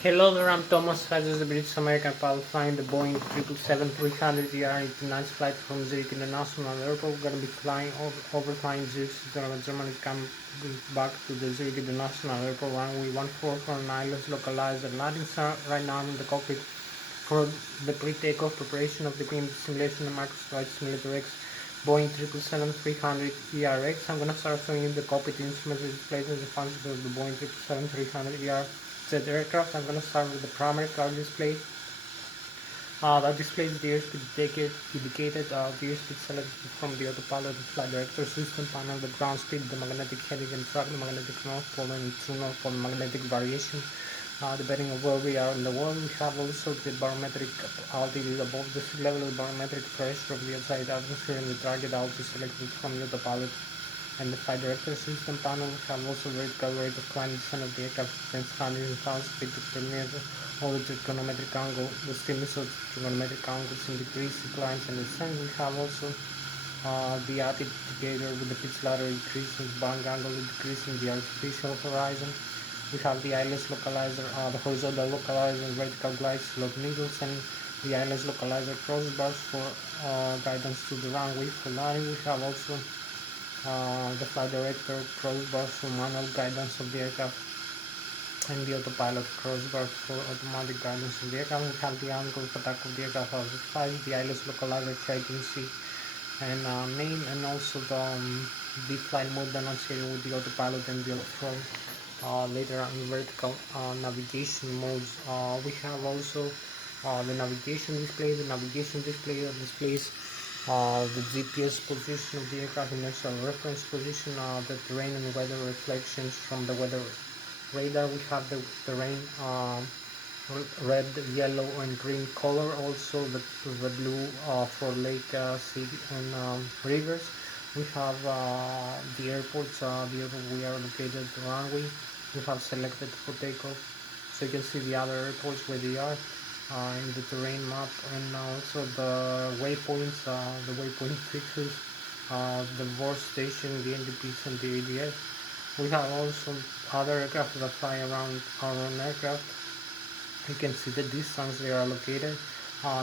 Hello there, I'm Thomas Hatsios, the British American pilot flying the Boeing 777-300ER tonight's flight from Zurich International Airport. We're going to be flying overflying Zurich to Germany, coming back to the Zurich International Airport runway 1449. Let's localize the landing. Right now I'm in the cockpit for the pre-takeoff preparation of the beam simulation and micro flight simulator X Boeing 777-300ERX. I'm going to start showing you the cockpit instruments displays and the functions of the Boeing 777-300ER aircraft. I'm going to start with the primary car display. That displays the airspeed indicated, the airspeed selected from the autopilot and flight director system panel, the ground speed, the magnetic heading and track, the magnetic north pole and true north pole magnetic variation. Depending on where we are in the world, we have also the barometric altitude above the sea level, the barometric pressure of the outside atmosphere, and the target altitude selected from the autopilot and the flight director system panel. We have also vertical rate of climb descent of the aircraft depends hundreds of thousands feet per meter. All the trigonometric angle, the stiffness of trigonometric angles in degrees, inclines and descent. We have also the attitude indicator with the pitch ladder increasing, bank angle decreasing, the artificial horizon. We have the Lszh localizer, the horizontal localizer, vertical glide slope needles, and the Lszh localizer crossbars for guidance to the runway for landing. We have also the flight director crossbars for manual guidance of the aircraft and the autopilot crossbars for automatic guidance of the aircraft. We have the angle of attack of the aircraft as it flies, the Lszh localizer frequency and name, and also the flight mode demonstrated with the autopilot and the throttle. Later on vertical navigation modes. We have also the navigation display. The navigation display displays the GPS position of the aircraft, initial reference position, the terrain and weather reflections from the weather radar. We have the terrain red, yellow and green color, also the blue for lake, sea and rivers. We have the airports, the airport we are located, the runway we have selected for takeoff, so you can see the other airports where they are in the terrain map, and also the waypoints, the waypoint fixes, the board station, the NDPs and the ADS. We have also other aircraft that fly around our own aircraft. You can see the distance they are located,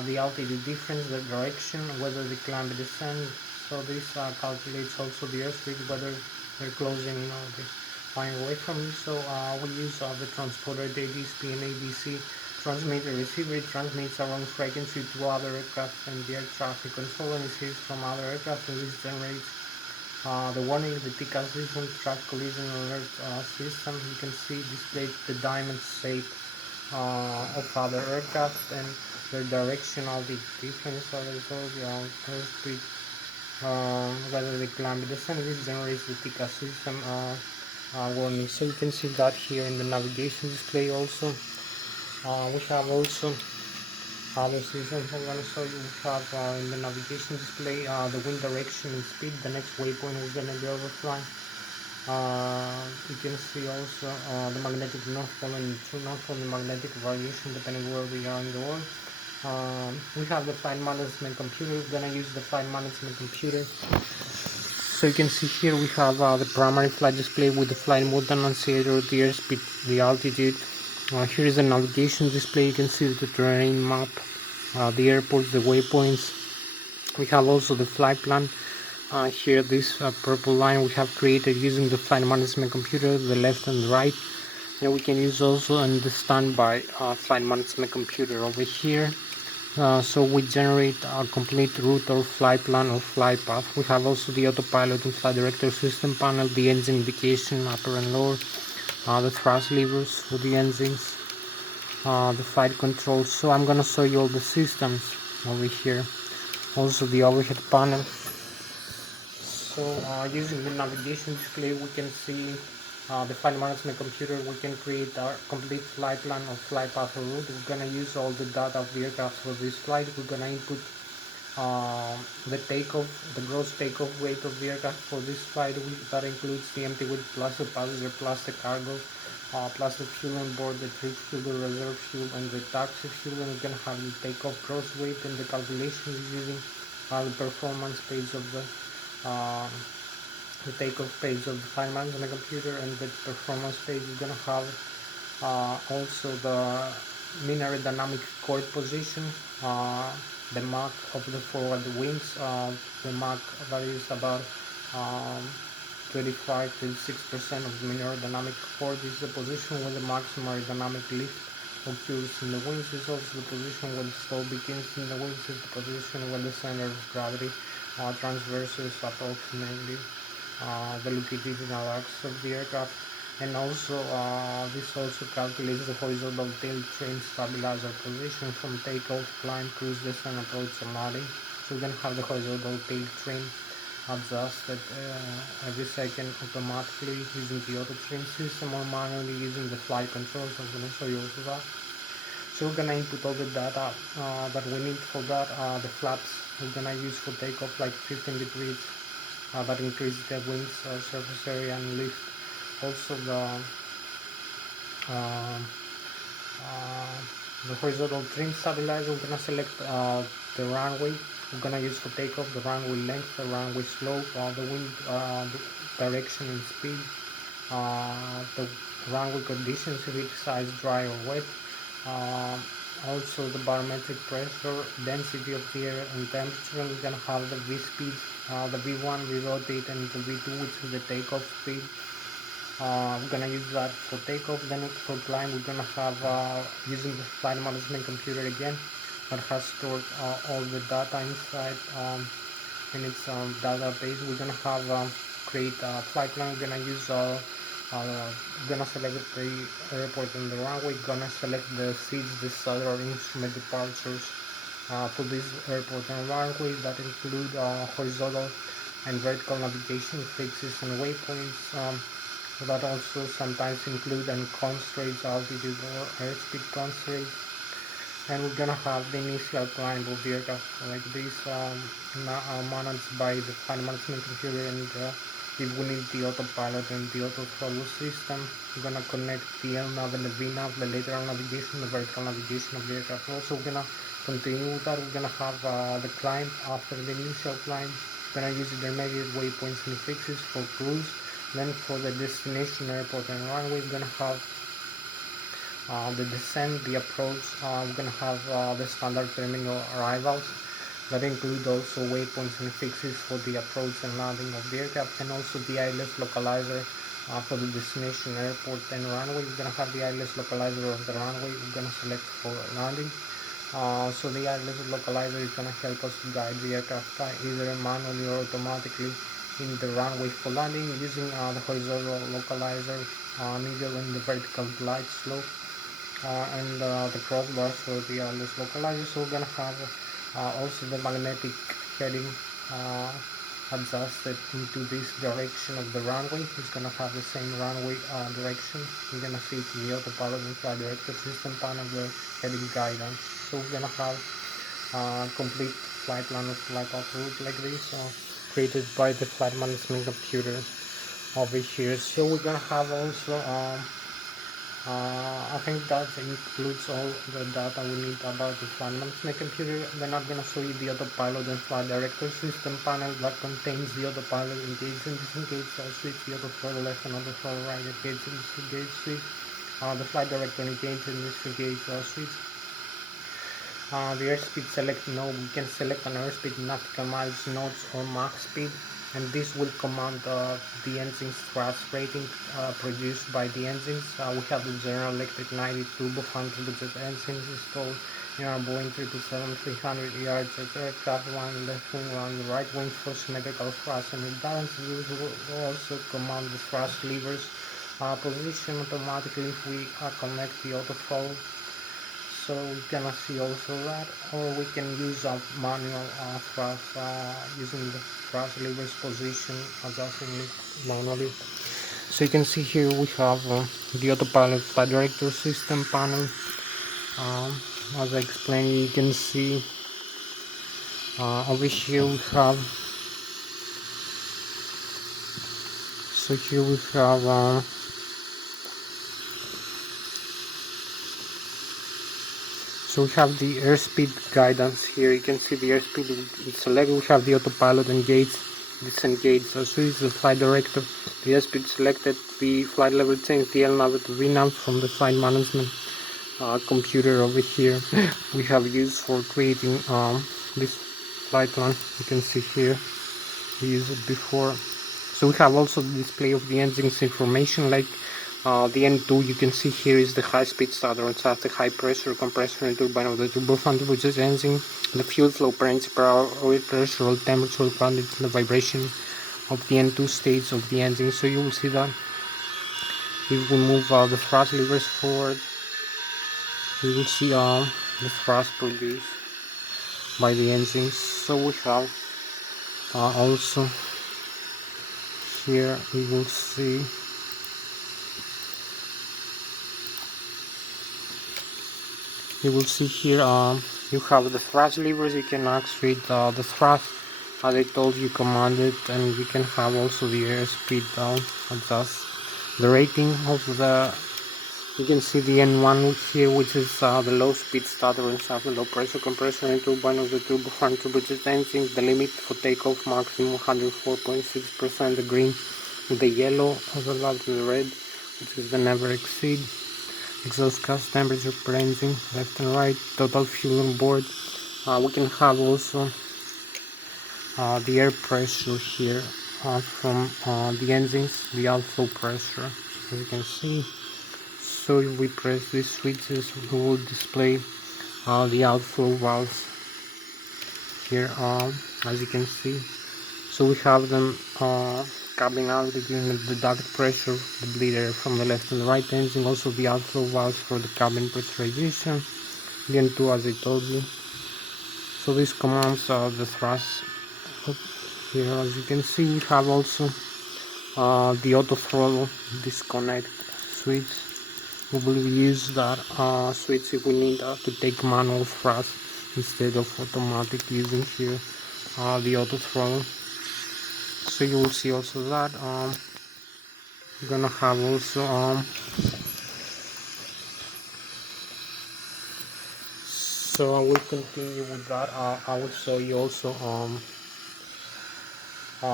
the altitude difference, the direction, whether they climb or descend. So this calculates also the airspeed, whether they're closing, they're flying away from you. So we use the transponder, the ADSP and ABC transmitter receiver. It transmits our own frequency to other aircraft and the air traffic control and receives from other aircraft, and this generates the warning, the TCAS system, track collision alert system. You can see displayed the diamond shape of other aircraft and their directional the difference of the airspeed, whether they climb the descent. This generates the TCAS system warning. So you can see that here in the navigation display also. We have also other systems I'm going to show you. We have in the navigation display the wind direction and speed, the next waypoint we're going to be overflying. You can see also the magnetic north pole and true north pole, the magnetic variation depending where we are in the world. We have the flight management computer. We're going to use the flight management computer. So you can see here we have the primary flight display with the flight mode annunciator, the airspeed, the altitude. Here is the navigation display. You can see the terrain map, the airports, the waypoints. We have also the flight plan. Here this purple line we have created using the flight management computer, the left and the right. Then we can use also in the standby flight management computer over here. So we generate a complete route or flight plan or flight path. We have also the autopilot and flight director system panel, the engine indication upper and lower, the thrust levers for the engines, the flight controls. So I'm gonna show you all the systems over here. Also the overhead panel. So using the navigation display we can see the flight management computer. We can create our complete flight plan or flight path or route. We're gonna use all the data of the aircraft for this flight. We're gonna input the takeoff, the gross takeoff weight of the aircraft for this flight. That includes the empty weight plus the passenger plus the cargo, plus the fuel on board, the trip fuel, the reserve fuel and the taxi fuel. And we're gonna have the takeoff gross weight and the calculations using the performance page of the takeoff page of the flight management computer, and the performance page is gonna have Also the mean aerodynamic chord position, the Mach of the forward wings, the Mach varies about um, 25-36% of the mean aerodynamic chord is the position where the maximum aerodynamic lift occurs in the wings. Is also the position where the slope begins in the wings. Is the position where the center of gravity transverses approximately the longitudinal axis of the aircraft. And also this also calculates the horizontal tail trim stabilizer position from takeoff, climb, cruise, descent, approach, and landing. So we can have the horizontal tail trim adjusted every second automatically using the auto trim system or manually using the flight controls. I'm going to show you also that. So we're gonna input all the data that we need for that. The flaps we're gonna use for takeoff like 15 degrees. That increases the wings surface area and lift. Also uh, uh, the horizontal trim stabilizer, we're gonna select the runway we're gonna use for takeoff, the runway length, the runway slope, the wind direction and speed, the runway conditions, if it's size dry or wet, also the barometric pressure, density of the air and temperature. And we're gonna have the V speed, the V1, V rotate, and the V2, which is the takeoff speed. We're gonna use that for takeoff. Then for climb, we're gonna have using the flight management computer again, that has stored all the data inside in its database. We're gonna have create a flight plan. We're gonna use we're gonna select the airport and the runway. We're gonna select the seats, the other instrument departures for this airport and runway that include horizontal and vertical navigation fixes and waypoints. That also sometimes include and constraints, altitude or airspeed constraints. And we're gonna have the initial climb of the aircraft like this, managed by the flight management computer. And if we need the autopilot and the auto throttle system, we're gonna connect the LNAV and the VNAV, the lateral navigation, the vertical navigation of the aircraft. Also, we're gonna continue with that. We're gonna have the climb. After the initial climb, we're gonna use intermediate waypoints and fixes for cruise. Then for the destination airport and runway, we're gonna have the descent, the approach. We're gonna have the standard terminal arrivals that include also waypoints and fixes for the approach and landing of the aircraft, and also the Lszh localizer for the destination airport and runway. We're gonna have the Lszh localizer of the runway. We're gonna select for landing. So the Lszh localizer is gonna help us to guide the aircraft either manually or automatically in the runway for landing using the horizontal localizer, needle and the vertical glide slope, and the crossbars for the Lszh localizer. So we're gonna have also the magnetic heading adjusted into this direction of the runway. It's gonna have the same runway direction. We're gonna see it in the autopilot and flight director system panel, the heading guidance. So we're gonna have complete flight plan of flight route like this, created by the flight management computer over here. So we're gonna have also I think that includes all the data we need about the flight management computer. Then I'm gonna show you the autopilot and flight director system panel that contains the autopilot engage and disengage switch, the auto throttle left and auto throttle right engage and disengage switch, the flight director engage and disengage switch. The airspeed select node, we can select an airspeed, nautical miles, knots or Mach speed, and this will command the engine's thrust rating produced by the engines. We have the General Electric 90 turbofan turbojet engines installed in our Boeing 777-300ER jet aircraft. One left wing, one right wing for symmetrical thrust and imbalance. These will also command the thrust levers position automatically if we connect the auto throttle. So we can see also that, or we can use a manual thrust using the thrust levers position, adjusting it manually. So you can see here we have the autopilot flight director system panel. As I explained, you can see over here we have. So here we have. So we have the airspeed guidance here. You can see the airspeed. We select. We have the autopilot engaged disengage. So switch the flight director, the airspeed selected, the flight level change, the LNAV to VNAV from the flight management computer over here. We have used for creating this flight plan. You can see here we used it before. So we have also the display of the engines information, like the N2. You can see here is the high speed starter on the high pressure compressor and turbine of the turbofan turbocharged engine, the fuel flow parameters per hour, oil pressure, oil temperature, current, the vibration of the N2 states of the engine. So you will see that if we move the thrust levers forward, you will see the thrust produced by the engines. So we have also here we will see here you have the thrust levers. You can actuate the thrust as I told you, commanded, and you can have also the airspeed adjust the rating of the. You can see the N1 here, which is the low speed starter and the low pressure compressor and turbine of the turbofan turbocharged engine. The limit for takeoff maximum 104.6%. The green with the yellow as well as the red, which is the never exceed. Exhaust gas temperature per engine, left and right. Total fuel on board. We can have also the air pressure here from the engines, the outflow pressure, as you can see. So if we press these switches, we will display the outflow valves here, as you can see. So we have them cabin altitude, the duct pressure, the bleed air from the left and the right engine, also the outflow valves for the cabin pressurization, the N2 as I told you. So this commands the thrust. Here as you can see, we have also the auto throttle disconnect switch. We will use that switch if we need to take manual thrust instead of automatic, using here the auto throttle. So you will see also that we're gonna have also so I will continue with that. I will show you also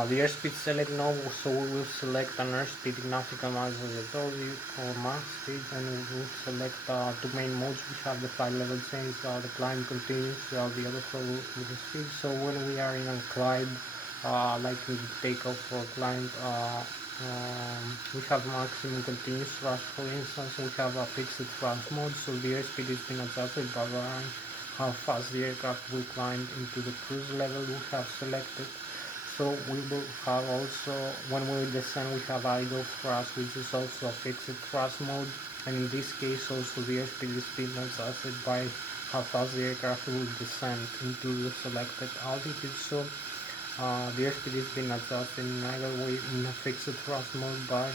the airspeed select now. So we will select an airspeed nautical miles as I told you, or max speed, and we will select two main modes. We have the flight level change, the climb continues, the other throttle with the speed. So when we are in a climb, like in the takeoff or climb, we have maximum continuous thrust, for instance. We have a fixed thrust mode, so the airspeed is being adjusted by how fast the aircraft will climb into the cruise level we have selected. So we will have also, when we descend, we have idle thrust, which is also a fixed thrust mode, and in this case also the airspeed is being adjusted by how fast the aircraft will descend into the selected altitude. So the airspeed is being adjusted in either way, in a fixed thrust mode by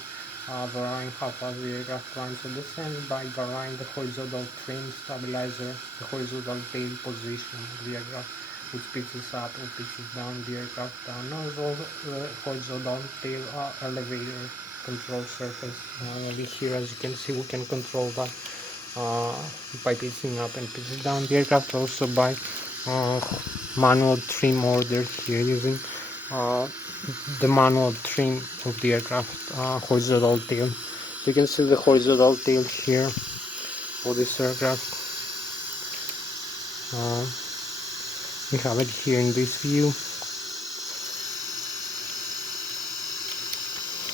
varying how fast the aircraft climbs or descends, by varying the horizontal trim stabilizer, the horizontal tail position of the aircraft, which pitches up or pitches down the aircraft down. Also the horizontal tail elevator control surface. Over here, as you can see, we can control that by pitching up and pitching down the aircraft, also by manual trim order here, using the manual trim of the aircraft horizontal tail. You can see the horizontal tail here for this aircraft. We have it here in this view.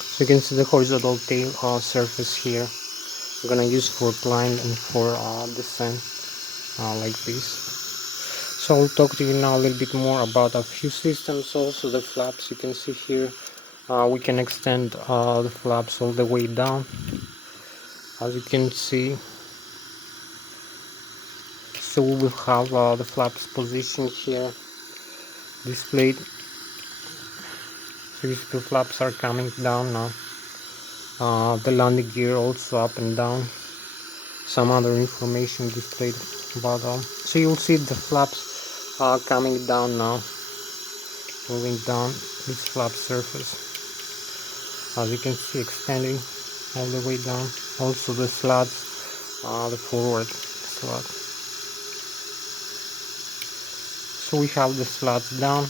So you can see the horizontal tail surface here. I'm gonna use for climb and for descent like this. So I'll talk to you now a little bit more about a few systems. Also the flaps, you can see here, we can extend the flaps all the way down, as you can see. So we will have the flaps position here displayed. So the flaps are coming down now. The landing gear also up and down. Some other information displayed about them. So you'll see the flaps coming down now, moving down this flap surface. As you can see, extending all the way down. Also the slats, the forward slat. So we have the slats down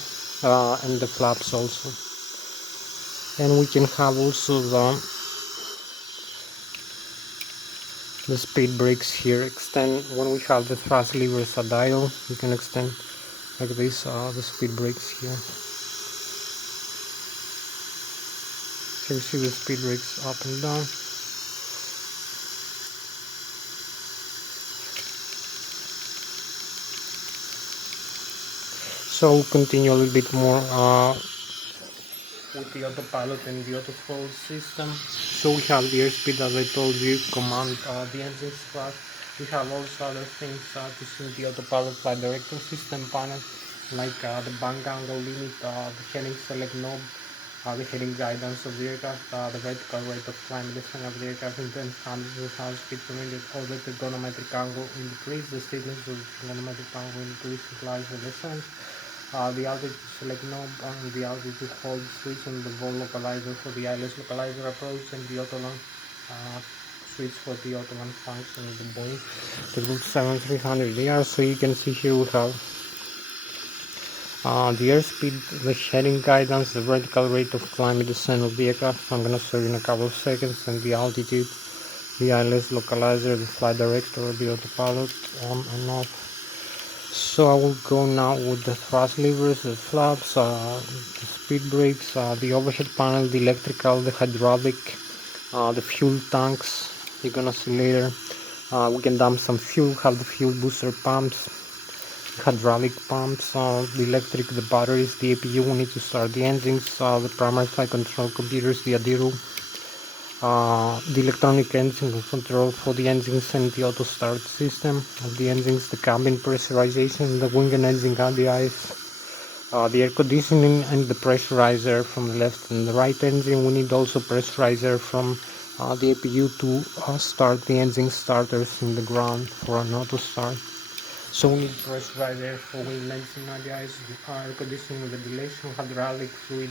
and the flaps also. And we can have also the speed brakes here. Extend when we have the thrust levers at idle, you can extend like this the speed brakes here. So you see the speed brakes up and down. So we'll continue a little bit more with the autopilot and the auto throttle system. So we have the airspeed, as I told you, command the engine thrust. We have also other things to see the autopilot flight director system panel, like the bank angle limit, the heading select knob, the heading guidance of the aircraft, the vertical rate of climb, the descent of the aircraft, intense handling, the sound speed permitted, or the trigonometric angle increase, the steepness of the trigonometric angle increase implies the descent. The altitude select knob and the altitude hold switch on the vol localizer for the Lszh localizer approach, and the autoland switch for the autoland function of the Boeing 777-300ER. So you can see here we have the airspeed, the heading guidance, the vertical rate of climb and descent of the aircraft. I'm gonna show you in a couple of seconds, and the altitude, the Lszh localizer, the flight director, the autopilot on and off. So I will go now with the thrust levers, the flaps, the speed brakes, the overhead panel, the electrical, the hydraulic, the fuel tanks. You're gonna see later. We can dump some fuel, have the fuel booster pumps, hydraulic pumps, the electric, the batteries, the APU. We need to start the engines, the primary flight control computers, the ADIRU, the electronic engine control for the engines and the auto start system of the engines, the cabin pressurization, the wing and engine ADIs, the air conditioning and the pressurizer from the left and the right engine. We need also pressurizer from the APU to start the engine starters in the ground for an auto start. So we need pressurizer for wing and engine ADIs, air conditioning, ventilation, hydraulic fluid,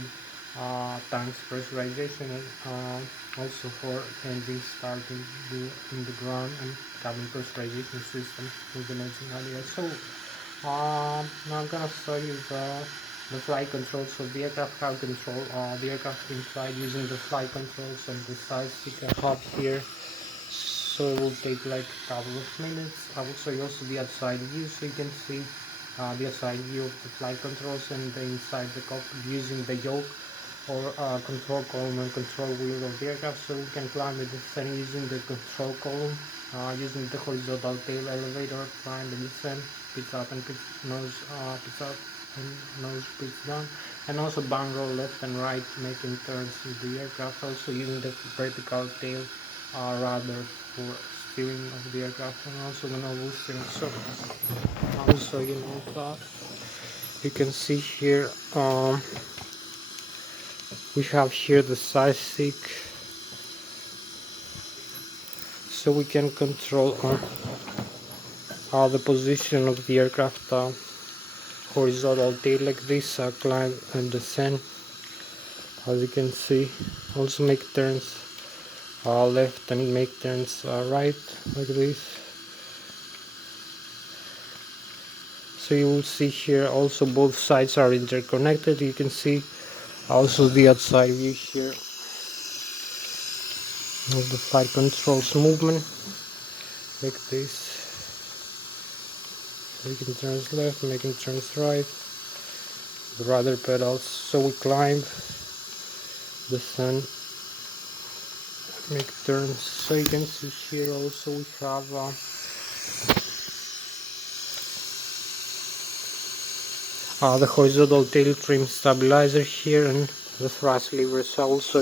tanks pressurization, and also for engine starting in the ground, and cabin pressurization system with the engine ADI. So now I'm gonna show you the flight controls of the aircraft, how to control the aircraft in flight using the flight controls and the joystick hub here. So it will take like a couple of minutes. I will show you also the outside view, so you can see the outside view of the flight controls and the inside the cockpit using the yoke or control column and control wheel of the aircraft. So we can climb the descent using the control column, using the horizontal tail elevator, climb the descent, pitch up and pitch nose, pitch up and nose pitch down, and also bang roll left and right, making turns in the aircraft. Also using the vertical tail rudder for steering of the aircraft, and also the novel steering. So also you can see here we have here the joystick, so we can control the position of the aircraft, horizontal tail like this, climb and descend, as you can see. Also make turns left and make turns right like this. So you will see here also both sides are interconnected. You can see also the outside view here of the flight controls movement like this. Making turns left, making turns right, the rudder pedals. So we climb, descend, make turns. So you can see here also we have the horizontal tail trim stabilizer here, and the thrust levers also,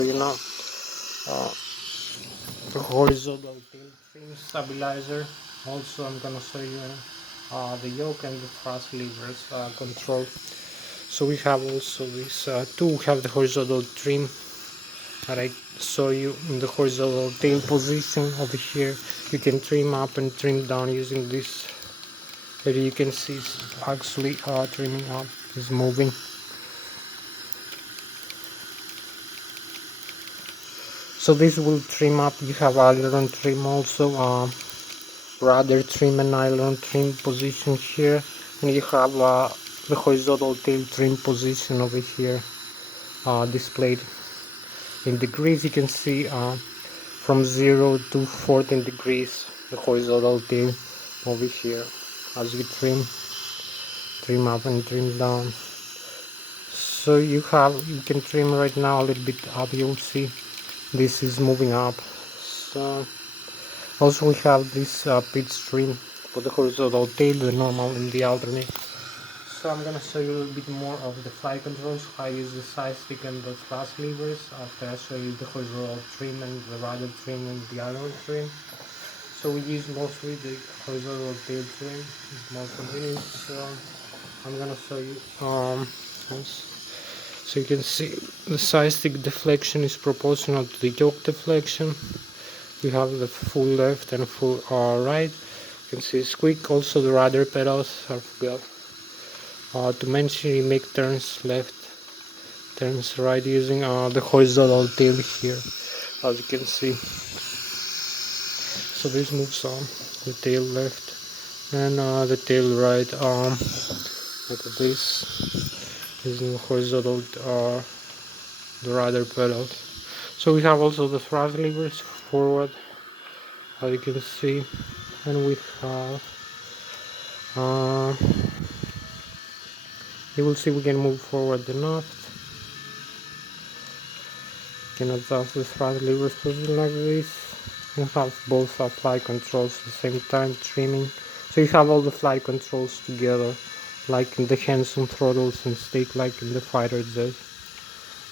the horizontal tail trim stabilizer. Also I'm gonna show you the yoke and the thrust levers control. So we have also this two. We have the horizontal trim that I show you in the horizontal tail position over here. You can trim up and trim down using this. Here you can see it's actually trimming up, is moving. So this will trim up. You have aileron trim also, rudder trim and aileron trim position here, and you have the horizontal tail trim position over here displayed. in degrees. You can see from 0 to 14 degrees the horizontal tail over here as you trim up and trim down. So you can trim right now a little bit up. You'll see this is moving up. So also we have this pitch trim for the horizontal tail, the normal and the alternate. So I'm gonna show you a little bit more of the flight controls. I use the side stick and the thrust levers after I show you the horizontal trim and the rudder trim and the alternate trim. So we use mostly the horizontal tail trim, it's more convenient. So I'm gonna show you so you can see the side stick deflection is proportional to the yoke deflection. We have the full left and full right. You can see squeak. Also the rudder pedals are built to mention you make turns left, turns right using the horizontal tail here, as you can see. So this moves on the tail left and the tail right like this using horizontal the rudder pedals. So we have also the thrust levers forward, as you can see, and we have you will see we can move forward enough. You can adjust the thrust levers position like this. You have both flight controls at the same time, trimming. So you have all the flight controls together, like in the hands on throttles and stick, like in the fighter jet.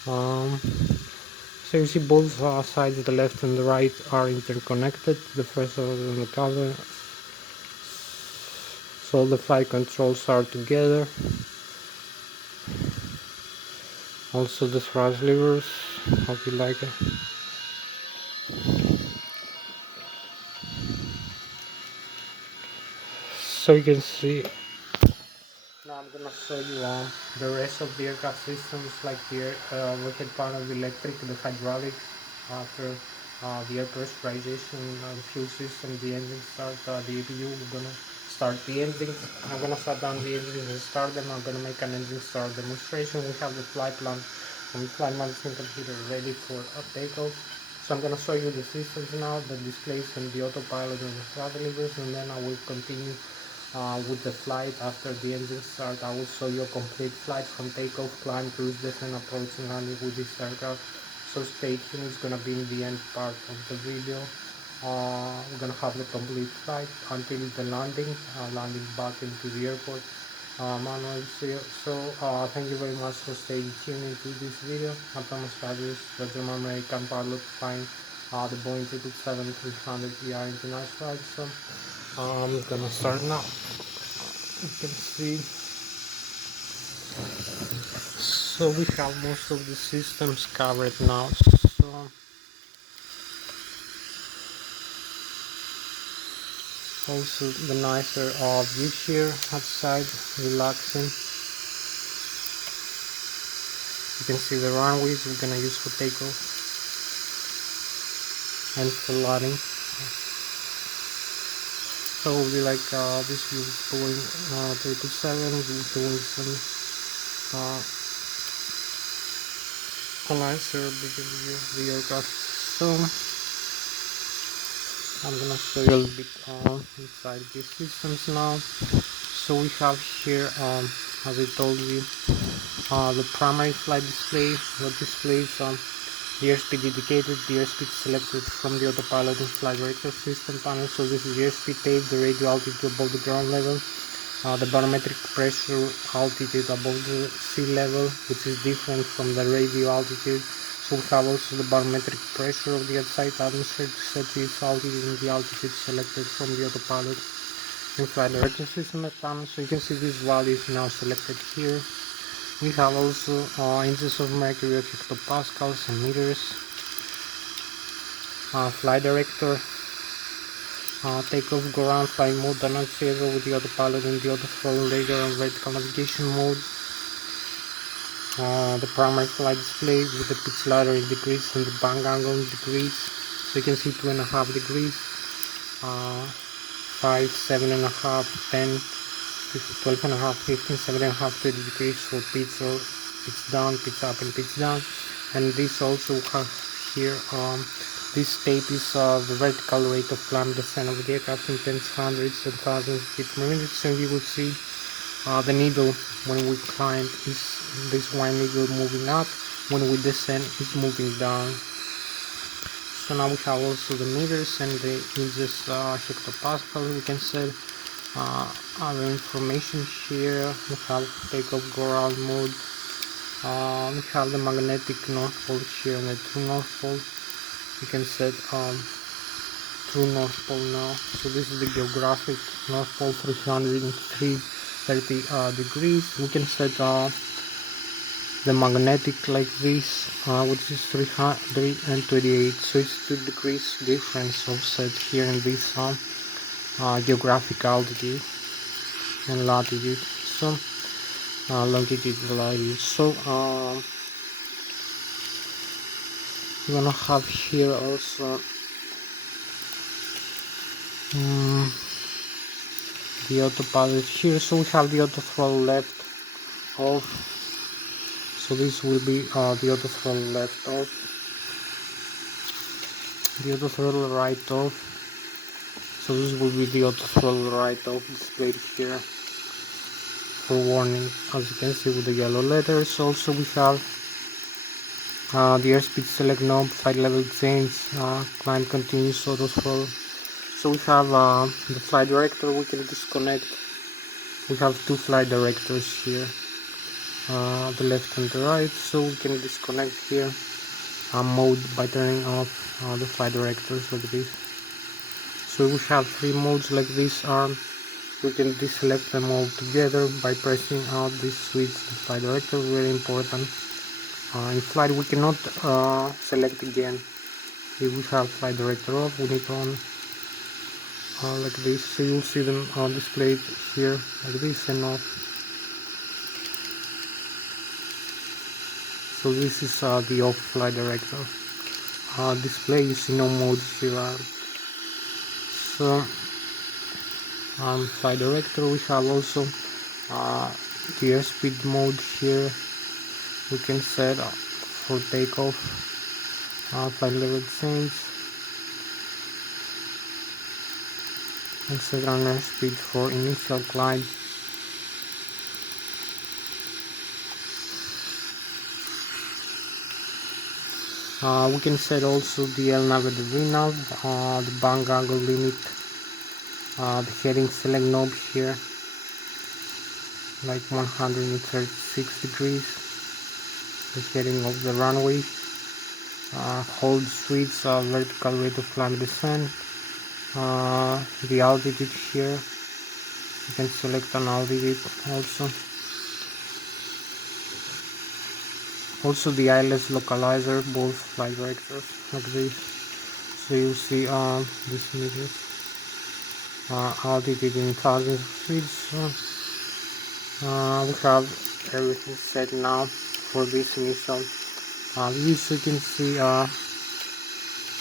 So you see both sides, the left and the right, are interconnected. The first and the cover. So the flight controls are together. Also the thrust levers. Hope you like it. So you can see. Now I'm gonna show you the rest of the aircraft systems, like the overhead panel, the electric, the hydraulics, after the air pressurization, the fuel system, the engine start, the APU. We're gonna start the engines. I'm gonna shut down the engines and start them. I'm gonna make an engine start demonstration. We have the flight plan from the flight management computer ready for a takeoff. So I'm gonna show you the systems now, the displays and the autopilot and the throttle levers, and then I will continue with the flight. After the engine start, I will show you a complete flight from takeoff, climb, cruise, descent, approach and landing with this aircraft. So stay tuned, it's gonna be in the end part of the video. We're gonna have the complete flight until the landing back into the airport manually. So thank you very much for staying tuned into this video. I'm Thomas Hatsios, the German American pilot flying the Boeing 777-300ER international flight. So I'm gonna start now. You can see, so we have most of the systems covered now. So also the nicer view here outside, relaxing. You can see the runways we're gonna use for takeoff and for landing. So we'll be like this view is Boeing 777 doing some a nicer bigger view of the aircraft. So I'm gonna show you a little bit inside these systems now. So we have here, as I told you, the primary flight display. What displays the airspeed indicated, the airspeed selected from the autopilot and flight director system panel. So this is the airspeed tape, the radio altitude above the ground level, the barometric pressure altitude above the sea level, which is different from the radio altitude. So we have also the barometric pressure of the outside atmosphere to set its altitude and the altitude selected from the autopilot and flight director system panel. So you can see this value is now selected here. We have also inches of mercury of hectopascals and meters, flight director, takeoff, go around, flying mode, annunciator with the autopilot and the auto throttle radar and vertical navigation mode, the primary flight display with the pitch ladder in degrees and the bank angle in degrees. So you can see 2.5 degrees, 5, 7.5, 10, 12.5, 15, 7.5, 30 degrees for pitch or pitch down, pitch up and pitch down. And this also have here this tape is the vertical rate of climb descent of the aircraft in tens, hundreds and thousands of feet per minute. So you will see the needle when we climb is this one needle moving up, when we descend is moving down. So now we have also the meters and the inches hectopascal. We can set other information here. We have takeoff go around mode. We have the magnetic north pole here and the true north pole. We can set true north pole now. So this is the geographic north pole, 330 degrees. We can set the magnetic like this, which is 328. So it's 2 degrees difference offset here in this geographic altitude and latitude. So longitude and latitude. So we're gonna have here also the autopilot here. So we have the auto throttle left off. So this will be the auto throttle left off, the auto throttle right off. So this will be the auto throttle right off displayed here for warning, as you can see with the yellow letters. Also we have the airspeed select knob, flight level change, climb continuous auto throttle. So we have the flight director. We can disconnect. We have 2 flight directors here, the left and the right. So we can disconnect here mode by turning off the flight directors like this. So we have 3 modes like this. We can deselect them all together by pressing out this switch, the flight director. Very important. In flight we cannot select again. If we have flight director off, we need on like this. So you'll see them displayed here like this and off. So this is the off flight director display. You see no modes here. So flight director, we have also the airspeed mode here. We can set for takeoff, flight level change, and set an airspeed for initial climb. We can set also the LNAV and the VNAV, the bank angle limit, the heading select knob here, like 136 degrees, the heading of the runway, hold switch, vertical rate of climb descent, the altitude here. You can select an altitude also. Also the Lszh localizer, both flight directors like this. So you see these meters, altitude in thousands of feet. So we have everything set now for this initial view. So you can see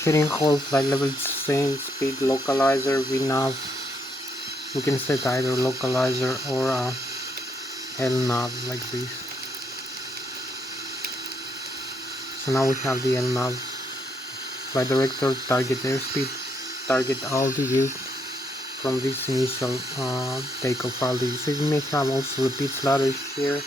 heading hold, flight level change, speed, localizer, VNAV. We can set either localizer or LNAV like this. So now we have the LNAV, flight director, target airspeed, target altitude from this initial takeoff altitude. So you may have also the pitch ladder here.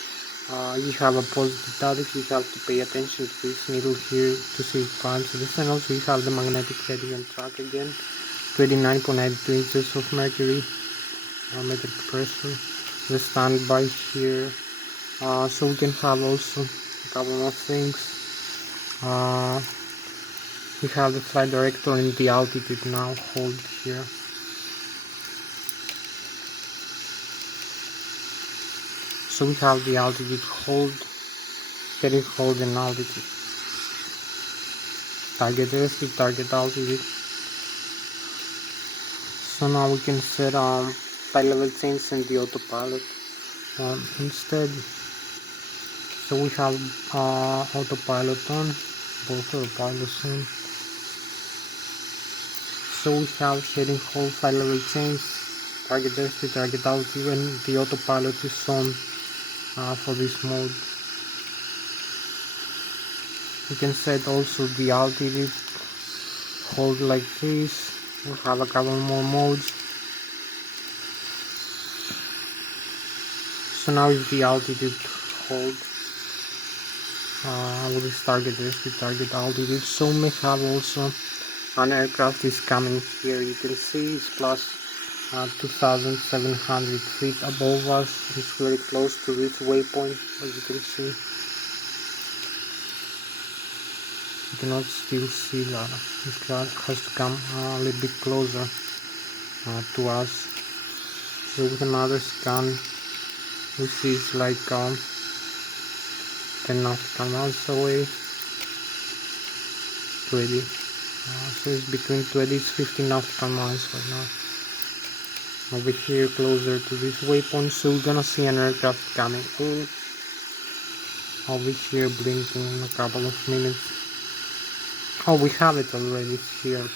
You have a positive status. You have to pay attention to this needle here to see it climbs to this. And also you have the magnetic heading and track again, 29.92 inches of mercury, metric pressure, the standby here. So we can have also a couple more things. We have the flight director and the altitude now hold here. So we have the altitude hold, heading hold and altitude, target airspeed, target altitude. So now we can set flight level change and the autopilot instead. So we have autopilot on, both autopilots on. So we have heading hold, flight level change, target airspeed, target altitude, and the autopilot is on for this mode. You can set also the altitude, hold like this. We have a couple more modes. So now is the altitude hold. With this target rescue target altitude. So we have also an aircraft is coming here. You can see it's plus 2,700 feet above us. It's very close to this waypoint, as you can see. You cannot still see that. This car has to come a little bit closer to us. So with another scan, we see it's like 10 nautical miles away. 20. So it's between 20 to 15 nautical miles right now. Over here, closer to this waypoint, so we're gonna see an aircraft coming in. Over here, blinking in a couple of minutes. Oh, we have it already. It's here.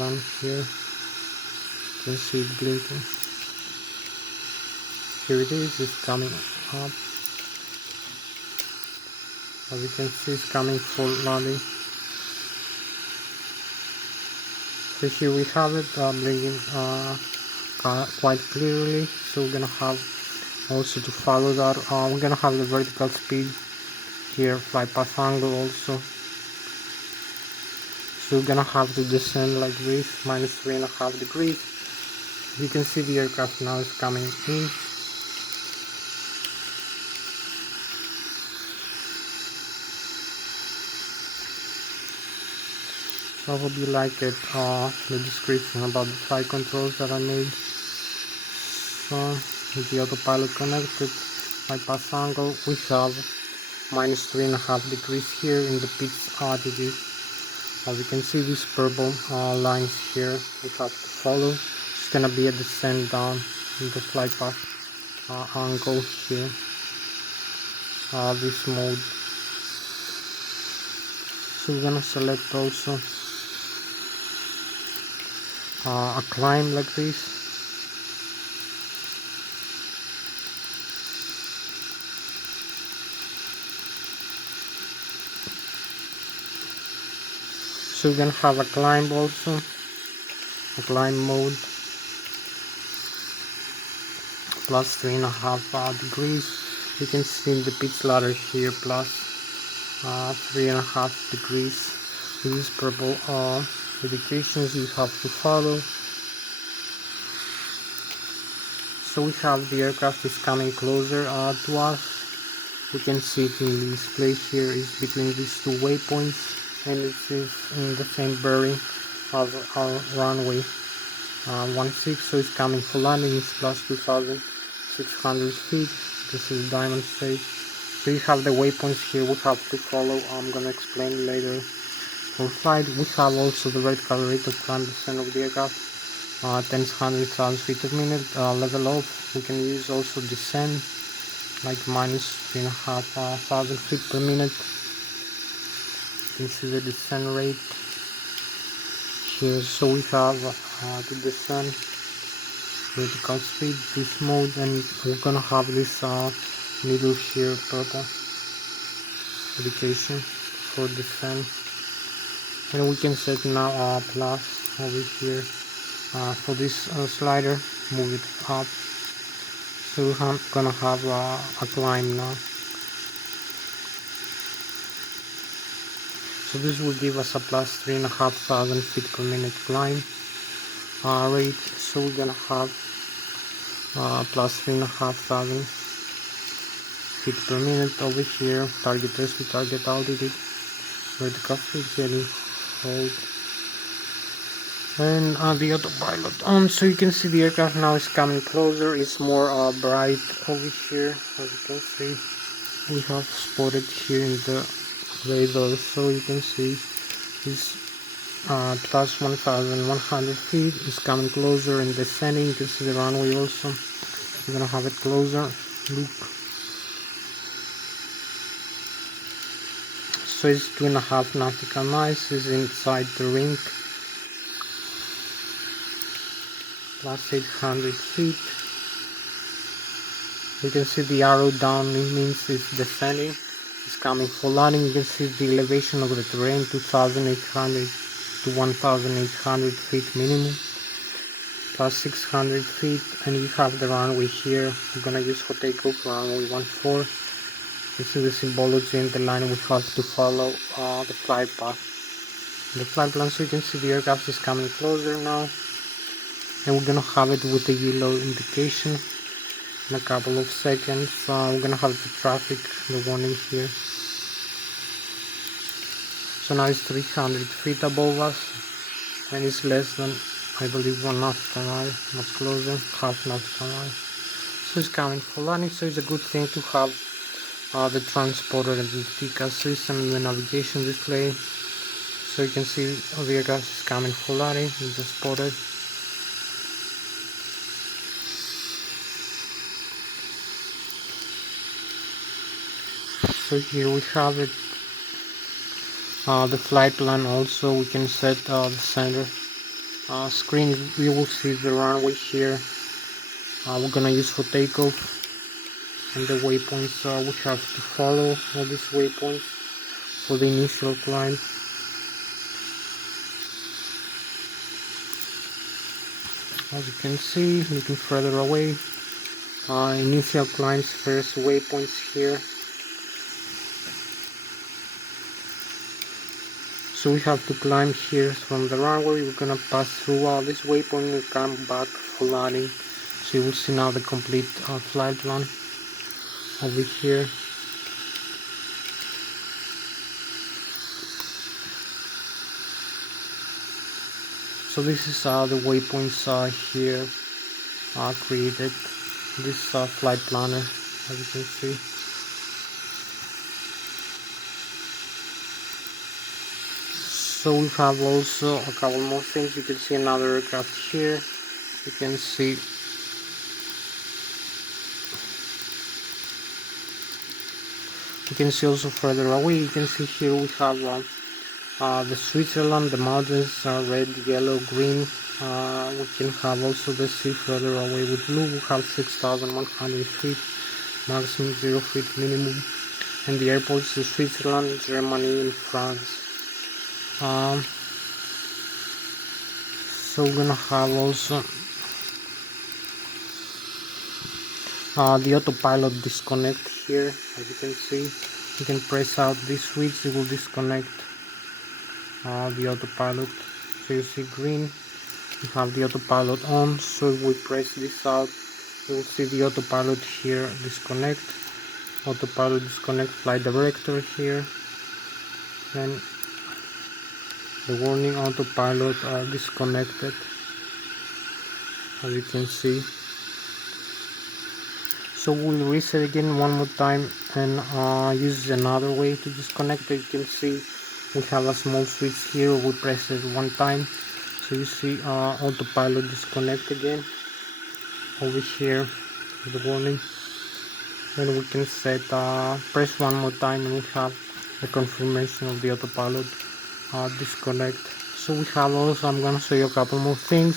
One here. You can see it blinking. Here it is. It's coming up. As you can see, it's coming for landing. So here we have it blinking quite clearly. So we're gonna have also to follow that. We're gonna have the vertical speed here, flight path angle also. So we're gonna have to descend like this, minus 3.5 degrees. You can see the aircraft now is coming in. So I hope you like it, the description about the flight controls that I made. So with the autopilot connected, flight path angle, we have minus 3.5 degrees here in the pitch altitude. As you can see, these purple lines here we have to follow. It's gonna be a descent down in the flight path angle here. This mode. So we're gonna select also a climb like this. So we're gonna have a climb also, a climb mode, plus 3.5 degrees. You can see the pitch ladder here, plus 3.5 degrees. These purple indications you have to follow. So we have the aircraft is coming closer to us. We can see it in the display here. Is between these two waypoints, and it is in the same bearing of our runway 16. So it's coming for landing. It's plus 2,600 feet. This is diamond stage. So you have the waypoints here we have to follow. I'm gonna explain later. For flight, we have also the vertical rate of climb descent of the aircraft, 10,000 feet per minute. Level off, we can use also descent, like minus 3,500 feet per minute. You can see the descent rate here. So we have the descent, vertical speed, this mode, and we're gonna have this middle here purple indication for descent. And we can set now plus over here for this slider, move it up. So we're gonna have a climb now. So this will give us a plus 3,500 feet per minute climb rate. So we're gonna have plus 3,500 feet per minute over here. Target rescue, target altitude, vertical speed, heading, hold, and the autopilot on. So you can see the aircraft now is coming closer. It's more bright over here. As you can see, we have spotted here in the radar. So you can see it's plus 1,100 feet. It's coming closer and descending. You can see the runway also. We're gonna have it closer. Look. So it's 2.5 nautical miles. It's inside the ring. Plus 800 feet. You can see the arrow down. It means it's descending. is coming for landing. You can see the elevation of the terrain, 2,800 to 1,800 feet minimum, plus 600 feet, and you have the runway here. We're gonna use for takeoff runway 14. You see the symbology and the line we have to follow the flight path. The flight plan, so you can see the aircraft is coming closer now, and we're gonna have it with the yellow indication. In a couple of seconds we're gonna have the traffic, the warning here. So now it's 300 feet above us, and it's less than, I believe, 1 nautical mile, much closer, half nautical mile. So it's coming for landing. So it's a good thing to have the transponder and the TCAS system and the navigation display. So you can see the aircraft is coming for landing. We just spotted. So here we have it, the flight plan. Also we can set the center screen. We will see the runway here. We're gonna use for takeoff, and the waypoints we have to follow all these waypoints for the initial climb. As you can see, looking further away, initial climbs, first waypoints here. So we have to climb here from the runway. We're gonna pass through this waypoint and come back for landing. So you will see now the complete flight plan over here. So this is the waypoints here created, this flight planner, as you can see. So we have also a couple more things. You can see another aircraft here. You can see also further away. You can see here we have the Switzerland, the mountains are red, yellow, green. We can have also the sea further away with blue. We have 6,100 feet maximum, 0 feet minimum, and the airports is Switzerland, Germany, and France. So we're gonna have also the autopilot disconnect here. As you can see, you can press out this switch, it will disconnect the autopilot. So you see green, you have the autopilot on. So if we press this out, you will see the autopilot here disconnect. Autopilot disconnect, flight director here, and the warning autopilot disconnected, as you can see. So we'll reset again one more time and use another way to disconnect it. You can see we have a small switch here. We press it one time, so you see autopilot disconnect again over here, the warning. Then we can set press one more time and we have the confirmation of the autopilot disconnect. So we have also, I'm gonna show you a couple more things.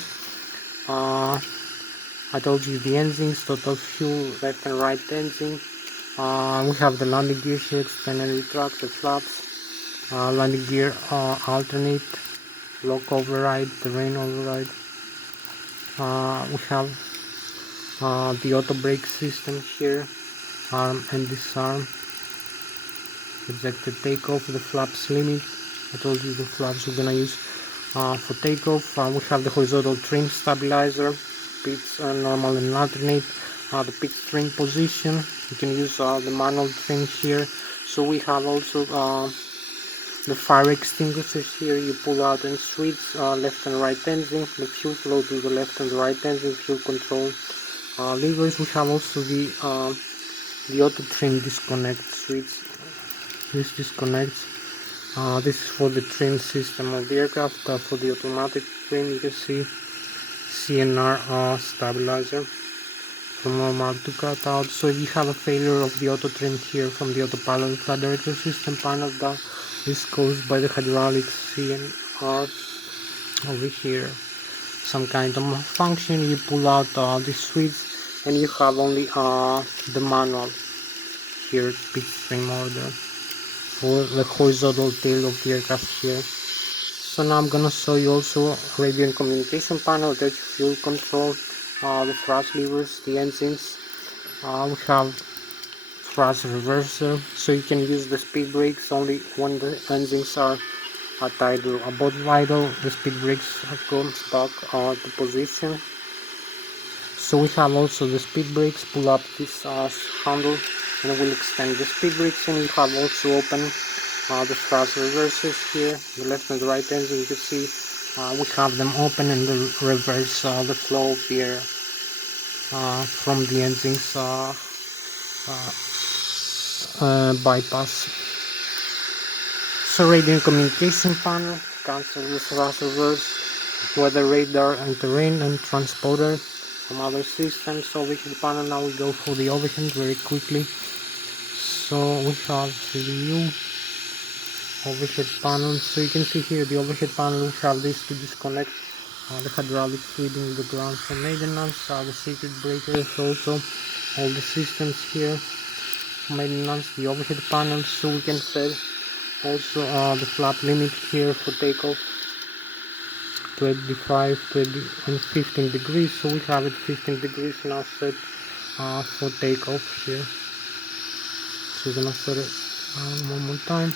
I told you the engines, total fuel, left and right engine. We have the landing gear here, extend and retract, the flaps, landing gear alternate, lock override, terrain override. We have the auto brake system here, arm and disarm, ejected takeoff, the flaps limit. I told you the flaps we're gonna use for takeoff. We have the horizontal trim stabilizer, pitch normal and alternate, the pitch trim position. You can use the manual trim here. So we have also the fire extinguishers here. You pull out and switch left and right engine, the fuel flow to the left and the right engine, fuel control levers. We have also the auto trim disconnect switch. This disconnects. This is for the trim system of the aircraft. For the automatic trim, you can see CNR stabilizer from normal to cut out. So if you have a failure of the auto trim here from the autopilot flight director system panel, that is caused by the hydraulic CNR over here. Some kind of malfunction. You pull out the switch and you have only the manual here, pitch trim order. for the horizontal tail of the aircraft here. So now I'm gonna show you also radio and communication panel, the fuel control, the thrust levers, the engines. We have thrust reverser, so you can use the speed brakes only when the engines are at idle. About idle, the speed brakes comes back to position. So we have also the speed brakes. Pull up this handle and we'll extend the speed brakes, and you have also open the thrust reversers here, the left and the right engine. You can see we have them open and the reverse the flow of the air from the engine's bypass. So radio and communication panel, cancel the thrust reverse, weather radar and terrain and transponder, some other systems. Overhead panel. Now we go for the overhead very quickly. So we have CPU overhead panel. So you can see here the overhead panel. We have this to disconnect the hydraulic fluid in the ground for maintenance, the circuit breakers, also all the systems here maintenance, the overhead panel. So we can set also the flap limit here for takeoff 25, 20 and 15 degrees. So we have it 15 degrees now set for takeoff here. So we're gonna set it one more time.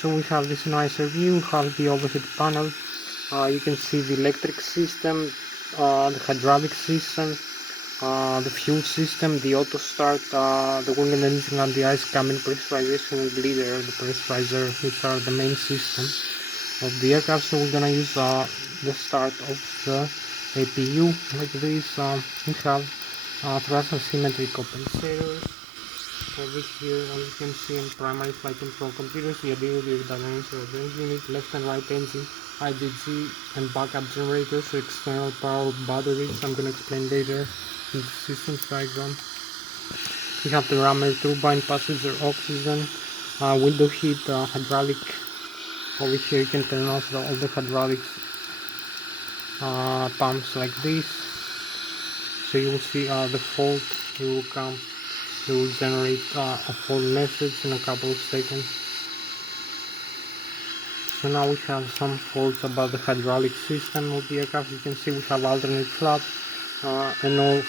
So we have this nicer view. We have the overhead panel. You can see the electric system, the hydraulic system, the fuel system, the auto start, the wing and engine and the ice cabin pressurization and bleeder, the pressurizer, which are the main system of the aircraft. So we're gonna use the start of the APU like this. We have thrust and symmetry compensators. Over here, as you can see in primary flight control computers, the ability of dynamics of the engine unit, left and right engine, IGG and backup generators, so external power batteries. I'm going to explain later in the systems diagram. We have the rammer turbine, passenger oxygen, window heat, hydraulic. Over here you can turn off all the hydraulic pumps like this. So you will see the fault. It will come. It will generate a fault message in a couple of seconds. So now we have some faults about the hydraulic system of the aircraft. You can see we have alternate flaps and all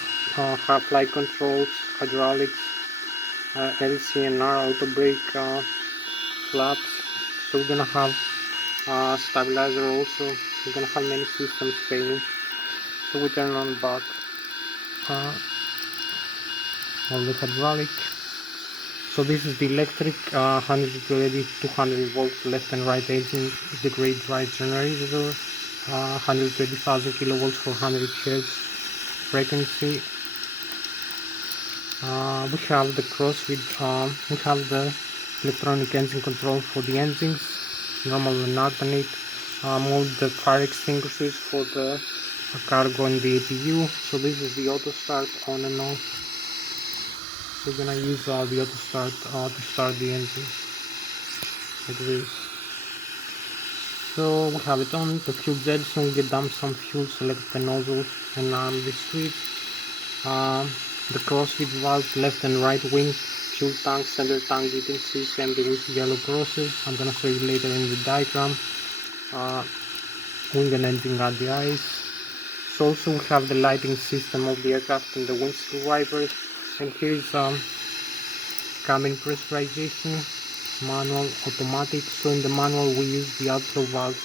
flight controls, hydraulics, LC and R auto brake flaps. So we're gonna have stabilizer also. We're gonna have many systems failing. So we turn on back on the hydraulic. So this is the electric 120 200 volts left and right engine, the great right generator, 120,000 kilovolts for 100 Hz frequency. We have the crossfeed, we have the electronic engine control for the engines, normal and alternate, mode the fire extinguishers for the cargo and the APU. So this is the auto start on and off. So we're gonna use the auto start to start the engine like this. So we have it on the fuel jettison. We dump some fuel, select the nozzles and arm the switch. The crossfeed valves, left and right wing, fuel tank, center tank, you can see empty with yellow crosses. I'm gonna show you later in the diagram. Wing and engine at the eyes. So also we have the lighting system of the aircraft and the windshield wipers. And here is cabin pressurization, manual, automatic. So in the manual we use the outflow valves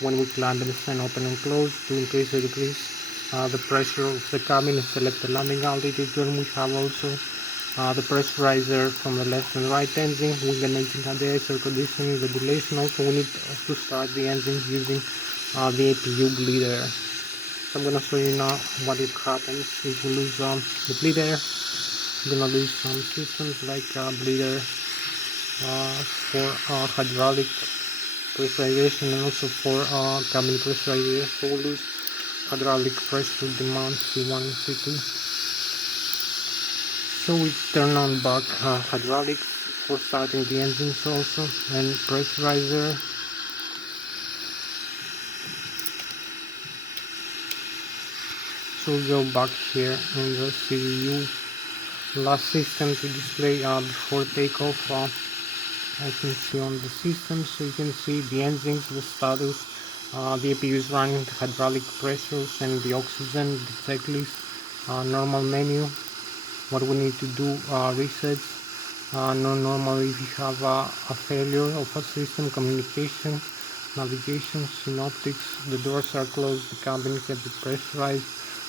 when we climb and descend, open and close to increase or decrease the pressure of the cabin and select the landing altitude. Then we have also the pressurizer from the left and right engine, wing and engine at the air conditioning, ventilation. Also we need to start the engine using the APU bleeder. So I'm gonna show you now what it happens if we lose the bleeder. I'm gonna lose some systems like bleeder for hydraulic pressurization and also for cabin pressurization. So we'll lose hydraulic pressure demand C1 and C2. So we turn on back hydraulics for starting the engines also, and pressurizer. So we go back here in the CDU last system to display before takeoff. I can see on the system. So you can see the engines, the status, the APU is running, the hydraulic pressures and the oxygen, the checklist, normal menu, what we need to do, resets, normal if you have a failure of a system, communication, navigation, synoptics, the doors are closed, the cabin can be pressurized,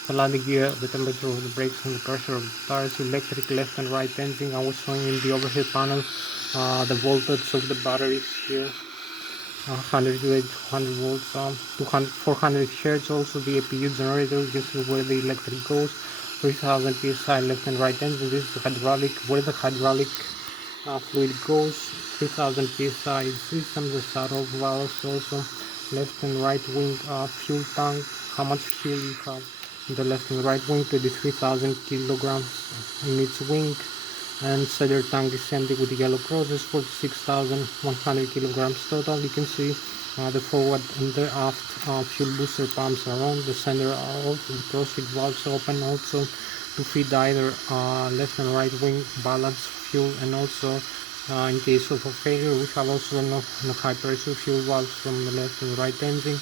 the landing gear, the temperature of the brakes and the pressure of the tires, electric left and right engine. I was showing in the overhead panel the voltage of the batteries here, 100 to 200 volts, 200, 400 hertz. Also the APU generator, this is where the electric goes, 3000 psi left and right engine. This is the hydraulic, where the hydraulic fluid goes, 3000 psi system, the shuttle valves also, left and right wing fuel tank, how much fuel you have in the left and right wing, 23,000 kilograms in each wing, and center tank is empty with the yellow crosses, 46,100 kilograms total. You can see the forward and the aft fuel booster pumps are on, the center are also, the crossfeed valves open also to feed either left and right wing balance fuel, and also in case of a failure we have also no high pressure fuel valves from the left and right engine,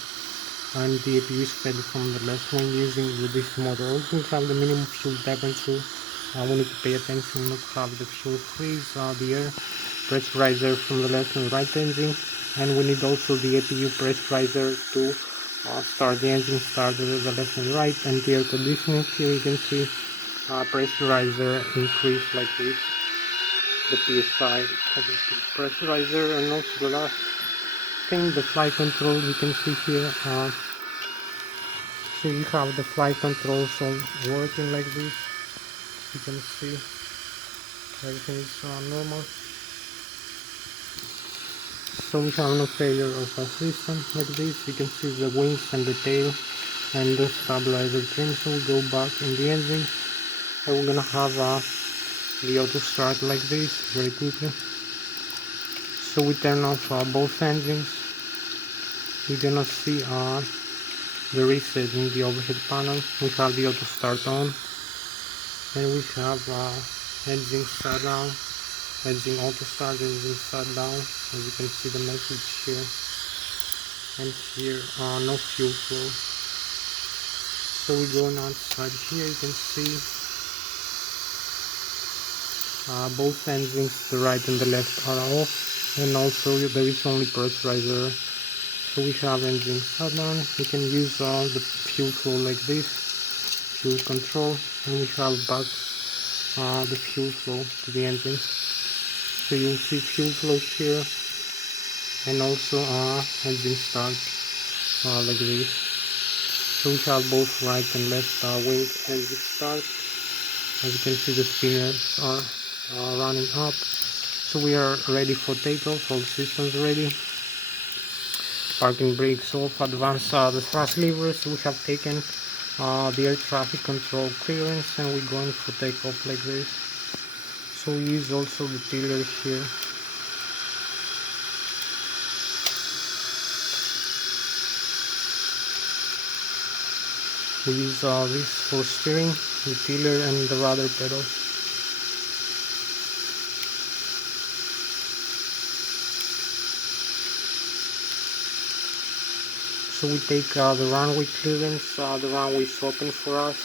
and the APU is fed from the left wing using the DC motor. Also we have the minimum fuel temperature. We need to pay attention not to have the fuel freeze, the air pressurizer from the left and right engine, and we need also the APU pressurizer to start the engine, start the left and right, and the air conditioning. Here you can see pressurizer increase like this, the PSI of the pressurizer, and also the last thing, the flight control. You can see here, so you have the flight controls all working like this. You can see everything is normal, so we have no failure of our system like this. You can see the wings and the tail and the stabilizer trim. So we go back in the engine, and we're gonna have the auto start like this very quickly. So we turn off both engines. You're gonna see the reset in the overhead panel. We have the auto start on, and we have engine shut down, engine auto start, engine shut down. As you can see the message here, and here no fuel flow. So we go on outside here. You can see both engines, the right and the left, are off, and also there is only pressurizer. So we have engine shut down. We can use the fuel flow like this, fuel control, and we have back the fuel flow to the engine. So you'll see fuel flow here, and also engine start like this. So we have both right and left wing engine start. As you can see, the spinners are running up. So we are ready for takeoff, all systems ready. Parking brakes off, advance the thrust levers. We have taken the air traffic control clearance, and we're going for takeoff like this. So we use also the tiller here. We use this for steering, the tiller and the rudder pedal. So we take the runway clearance, the runway is open for us.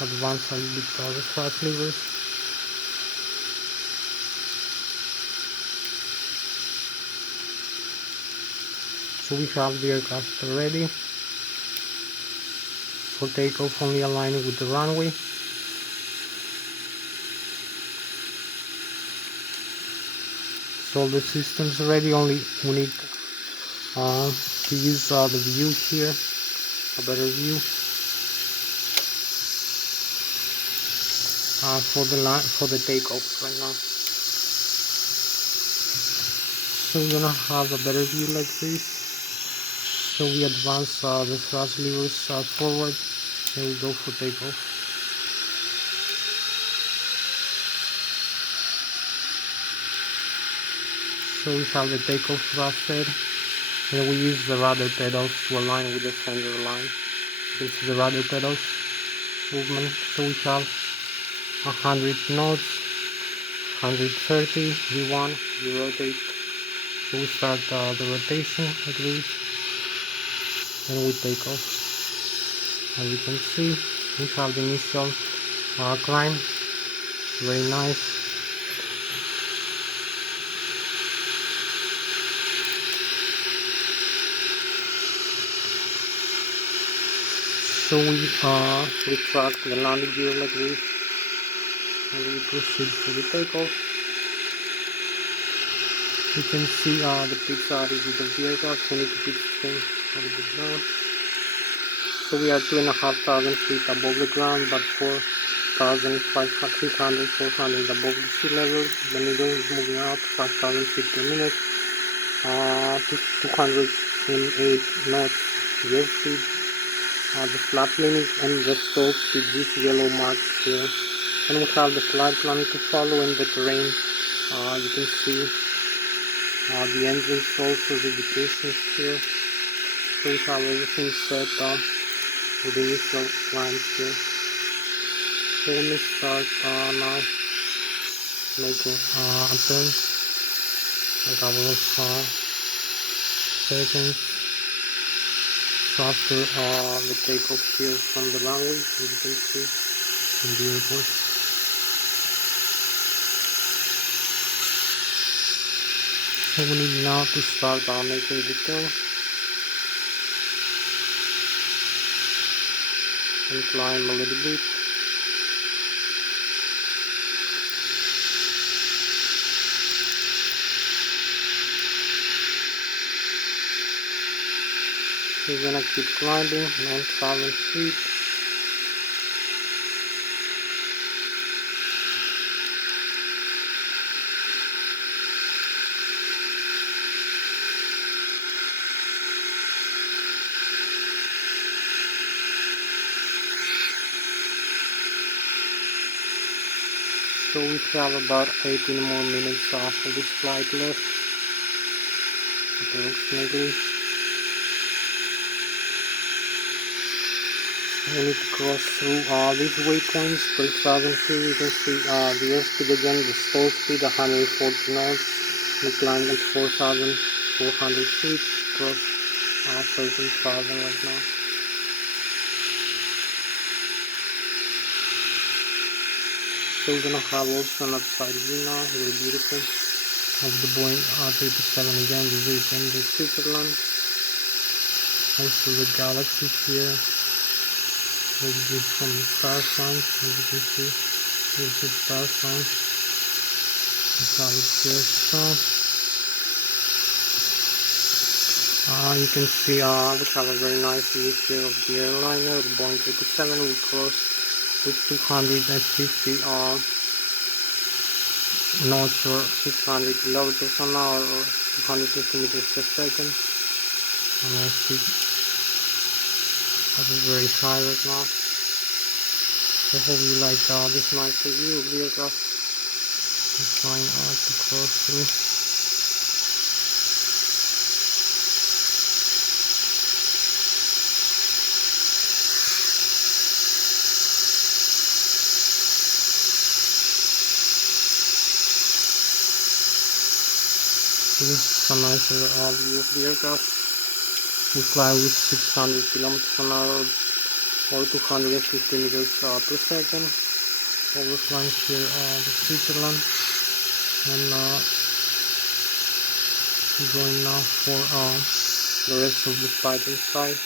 Advance a little bit the thrust levers. So we have the aircraft ready for takeoff, only aligning with the runway. So the system's ready, only we need to use the view here, a better view for the takeoff right now. So we're gonna have a better view like this. So we advance the thrust levers forward, and we go for takeoff. So we have the takeoff thrust set, and we use the rudder pedals to align with the center line. This is the rudder pedals movement. So we have 100 knots, 130 V1, we rotate. So we start the rotation like this, and we take off. As you can see, we have the initial climb, very nice. So we track the landing gear like this, and we proceed to the takeoff. You can see the pitch attitude of the aircraft. We need to pitch the thing a little bit down. So we are 2,500 feet above the ground, but 4,300, 400 above the sea level. The needle is moving up 5,000 feet per minute, 208 knots jet speed. The flap limit and the stall speed, this yellow mark here. And we have the flight plan to follow in the terrain. You can see the engines, also the indications here. So we have everything set up with the initial climb here. So let me start now making a turn, a couple of seconds. So after the takeoff here from the runway, as you can see in the airport. So we need now to start making the turn and climb a little bit. We're gonna keep climbing 9,000 feet. So we have about 18 more minutes of this flight left, approximately. We need to cross through these waypoints, 3,000 feet. You can see the airspeed again, the stall speed 140 knots. We climb at 4,400 feet, cross 13,000 right now. So we're gonna have also an outside view now, very beautiful, of the Boeing 777 again, the Z10, the Switzerland. Also the galaxy here, very good from the star sign, as you can see, here's the star sign. We have it here, so you can see we have a very nice view here of the airliner, the Boeing 777. We crossed with 250 knots or 600 kilometers an hour or 250 meters per second on our speed. That is very high right now. I hope you like this nice view of the aircraft. I'm trying to cross through. This is a nice view of the aircraft. We fly with 600 kilometers an hour or 250 meters per second. So we're flying here the Switzerland, and we're going now for the rest of the flight inside.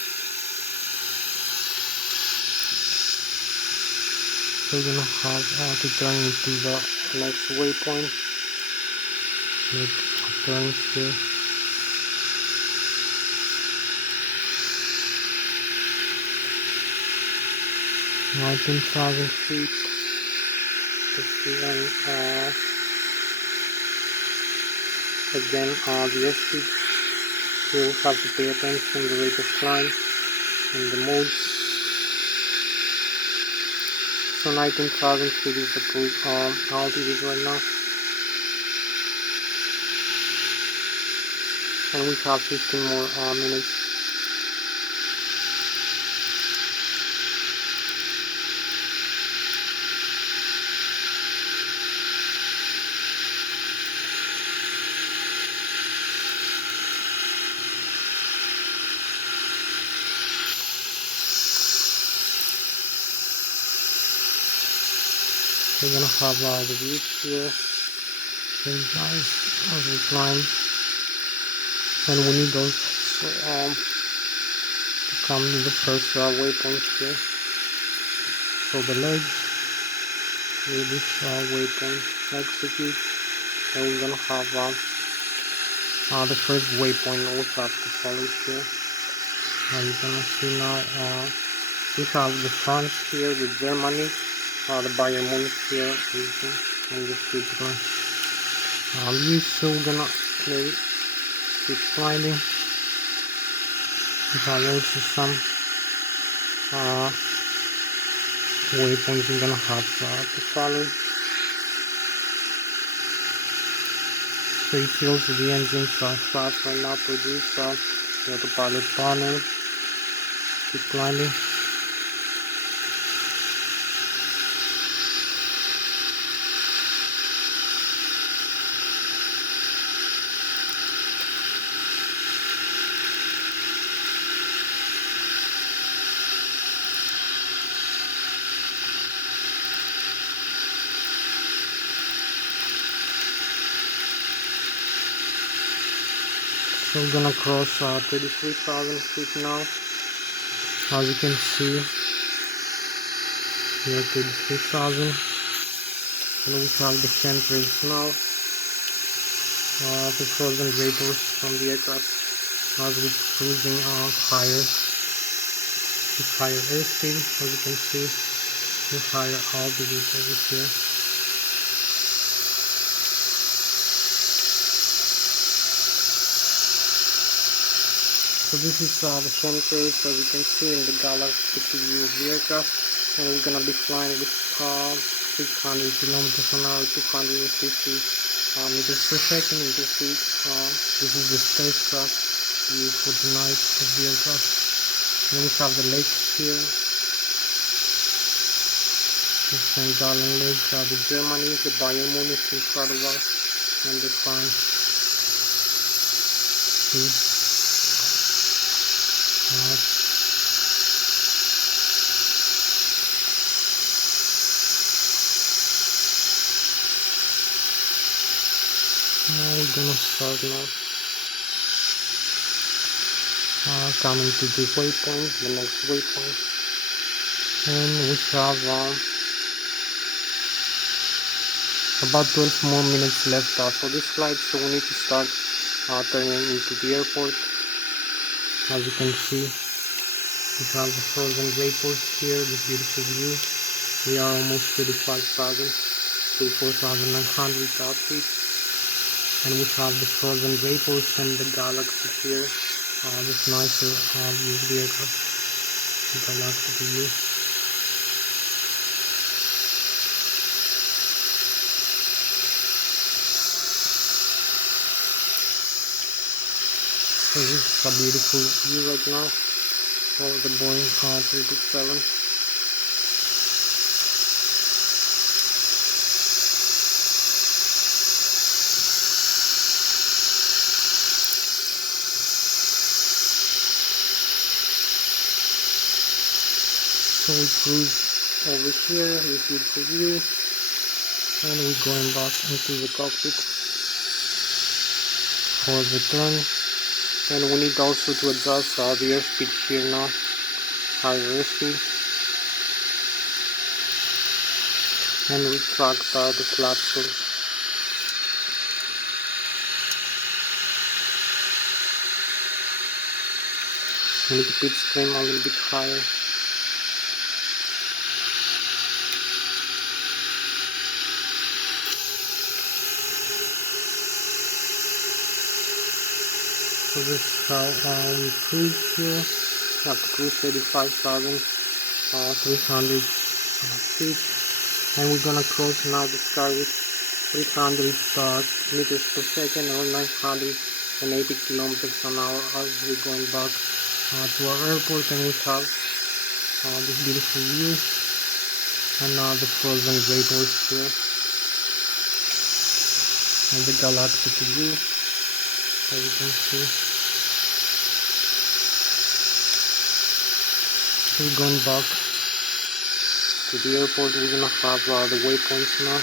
So we're gonna have to turn into the next waypoint. Make turns here. Now 10,000 feet. Again, the airspeed. Here we have to pay attention to the rate of climb and the modes. So 19,000 feet is the cruise altitude right now. And we have 15 more minutes. we're gonna have the view here. Very nice as we climb. And we need also to come to the first waypoint here. So the Lszh with this waypoint execute, and we're gonna have the first waypoint we have to follow here. Now you're gonna see now we have the France here, the Germany, the Bayern Munich here, and the Switzerland. So we're gonna keep climbing. We have also some waypoints we're gonna have to follow. So it feels the engines are fast right now, produce the autopilot panel. Keep climbing. So we're gonna cross 33,000 feet now. As you can see, here 33,000, and we have the chemtrails now, the frozen vapors from the aircraft as we're cruising higher, with higher airspeed. As you can see, with higher altitude over here. So this is the chemtrails, as you can see in the galactic view of the aircraft, and we're gonna be flying with 600 kilometers an hour, 250 meters per second. You can see this is the spacecraft view for the night of the aircraft. And we have the lake here, the St. Gallen Lake, the Germany, the Bayern Munich in front of us, and the France. Now we're gonna start now. Coming to the waypoint, the next waypoint, and we have about 12 more minutes left for this flight, so we need to start turning into the airport. As you can see, we have the frozen vapors here, this beautiful view. We are almost 35,000, 34,900 feet, and we have the frozen vapors and the galaxy here. This nicer view of the aircraft, the galactic view. So this is a beautiful view right now of the Boeing 777. So we cruise over here, this beautiful view, and we're going back into the cockpit for the turn. And we need also to adjust the airspeed here now, higher airspeed, and we track the flaps. We need to pitch trim a little bit higher. So this is how we cruise here. We have to cruise 35,300 feet, and we're gonna cross now the sky with 300 meters per second or 980 kilometers an hour as we're going back to our airport. And we have this beautiful view and the frozen vapors here and the galactic view, as you can see. We're going back to to the airport. We're gonna have the waypoints now.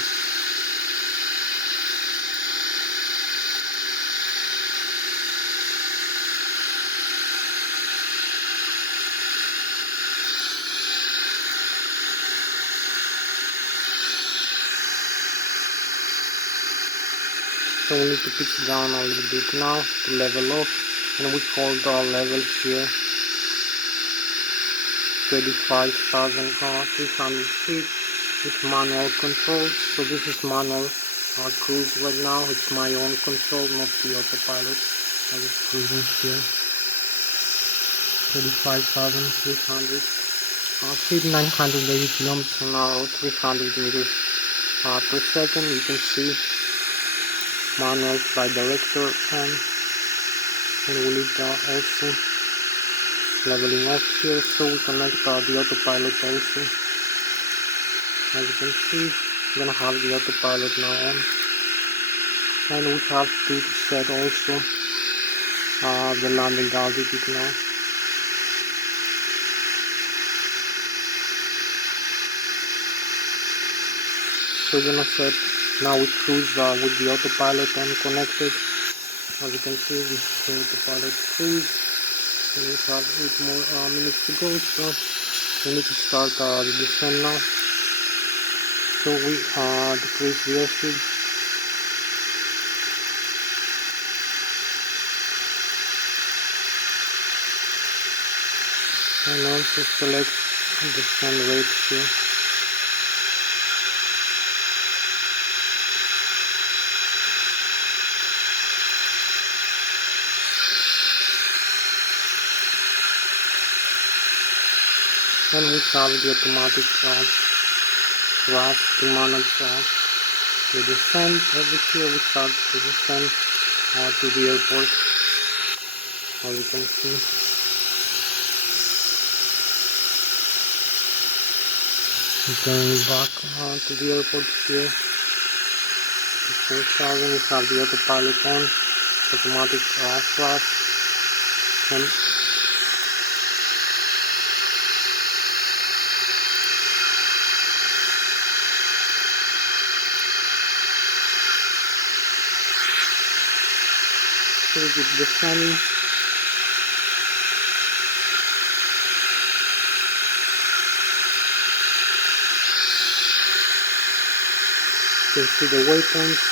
So we need to pitch down a little bit now to level off, and we hold our level here 25,300 feet with manual controls. So this is manual cruise right now. It's my own control, not the autopilot. I was cruising here 35,300 feet, 980 kilometers an hour, 300 meters per second. You can see manual flight director on, and we need also leveling off here, so we connect the autopilot also. As you can see, we're gonna have the autopilot now on, and we have to set also the landing altitude now. So we're gonna set now with cruise with the autopilot on connected. As you can see, this is the autopilot cruise, and we have 8 more minutes to go, so we need to start the descent now. So we decrease the airspeed. And also select the descent rate here. And we have the automatic thrust to manage the descent. Over here we start the descent to the airport, as you can see. Going back to the airport here. 4,000, we have the autopilot on, automatic thrust, and so we keep descending. You can see the waypoints,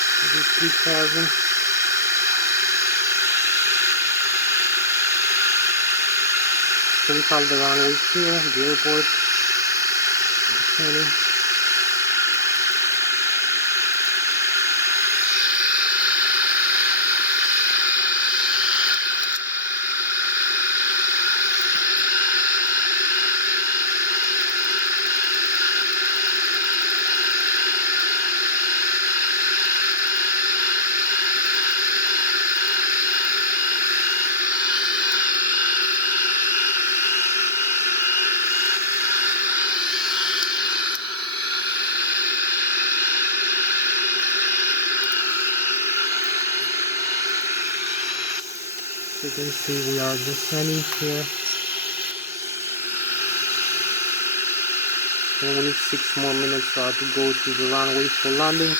3,000. So we have the runway here, the airport, descending. You can see we are descending here. And we need 6 more minutes to go to the runway for landing.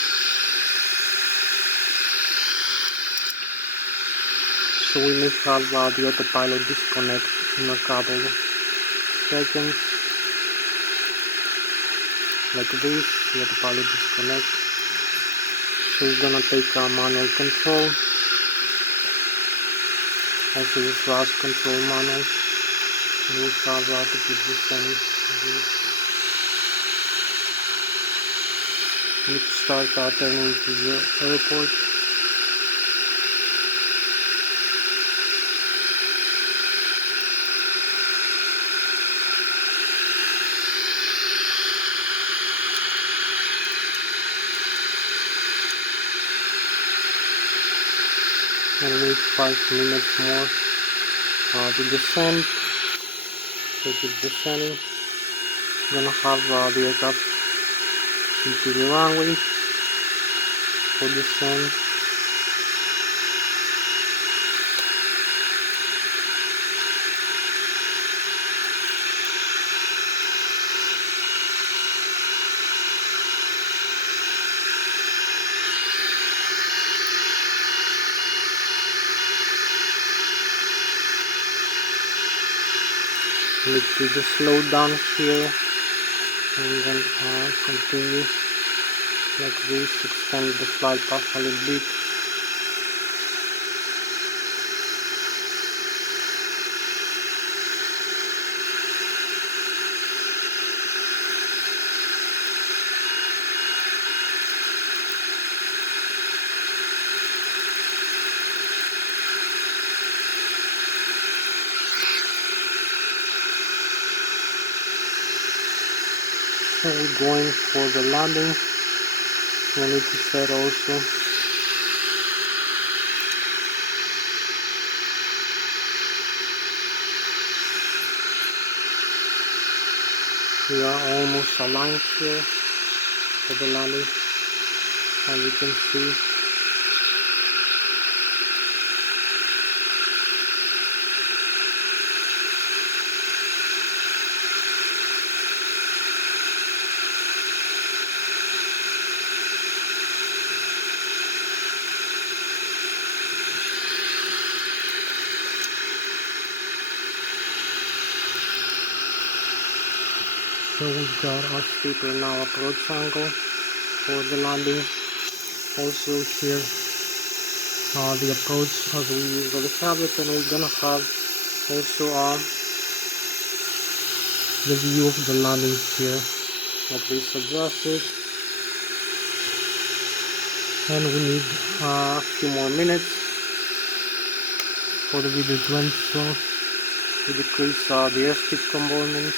So we may have the autopilot disconnect in a couple of seconds. Like this, the autopilot disconnect. So we're gonna take manual control. Also the thrust control manual, and we'll have to keep descending. We need to start turning to the airport. And wait 5 minutes more to descend. So keep descending. Gonna have the aircraft into the runway for descent. Need to just slow down here and then continue like this, extend the flight path a little bit. So we're going for the landing. We need to set also. We are almost aligned here for the landing, as you can see. So we've got our steeper now approach angle for the landing. Also here the approach as we usually have it, and we're gonna have also the view of the landing here, like this adjusted. And we need a few more minutes for the video to end, so we decrease the airspeed component.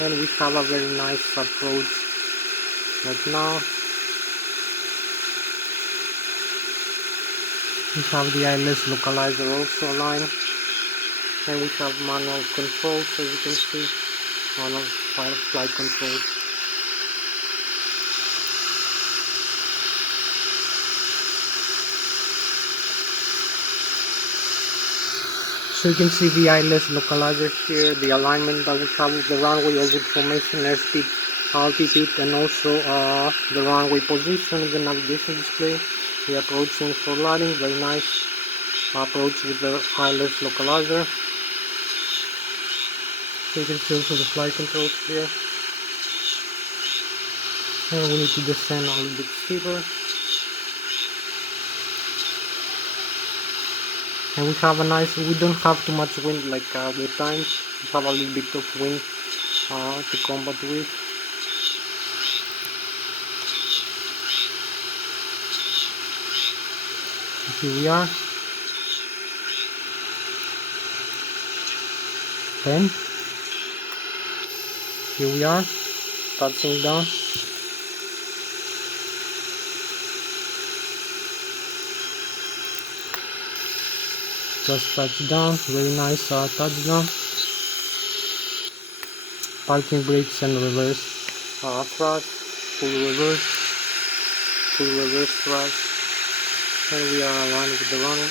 And we have a very nice approach right now. We have the Lszh localizer also aligned, and we have manual controls, as you can see, manual flight control. So you can see the Lszh localizer here, the alignment that we have with the runway, all the information, airspeed, altitude, and also the runway position, the navigation display. We are approaching for landing, very nice approach with the Lszh localizer. So you can see also the flight controls here. And we need to descend a little bit steeper. And we have a nice, we don't have too much wind like other times. We have a little bit of wind to combat with. Here we are. 10. Here we are, touching down. Just touch down, very nice touchdown. Parking brakes and reverse thrust, full reverse thrust, and we are aligned with the runway.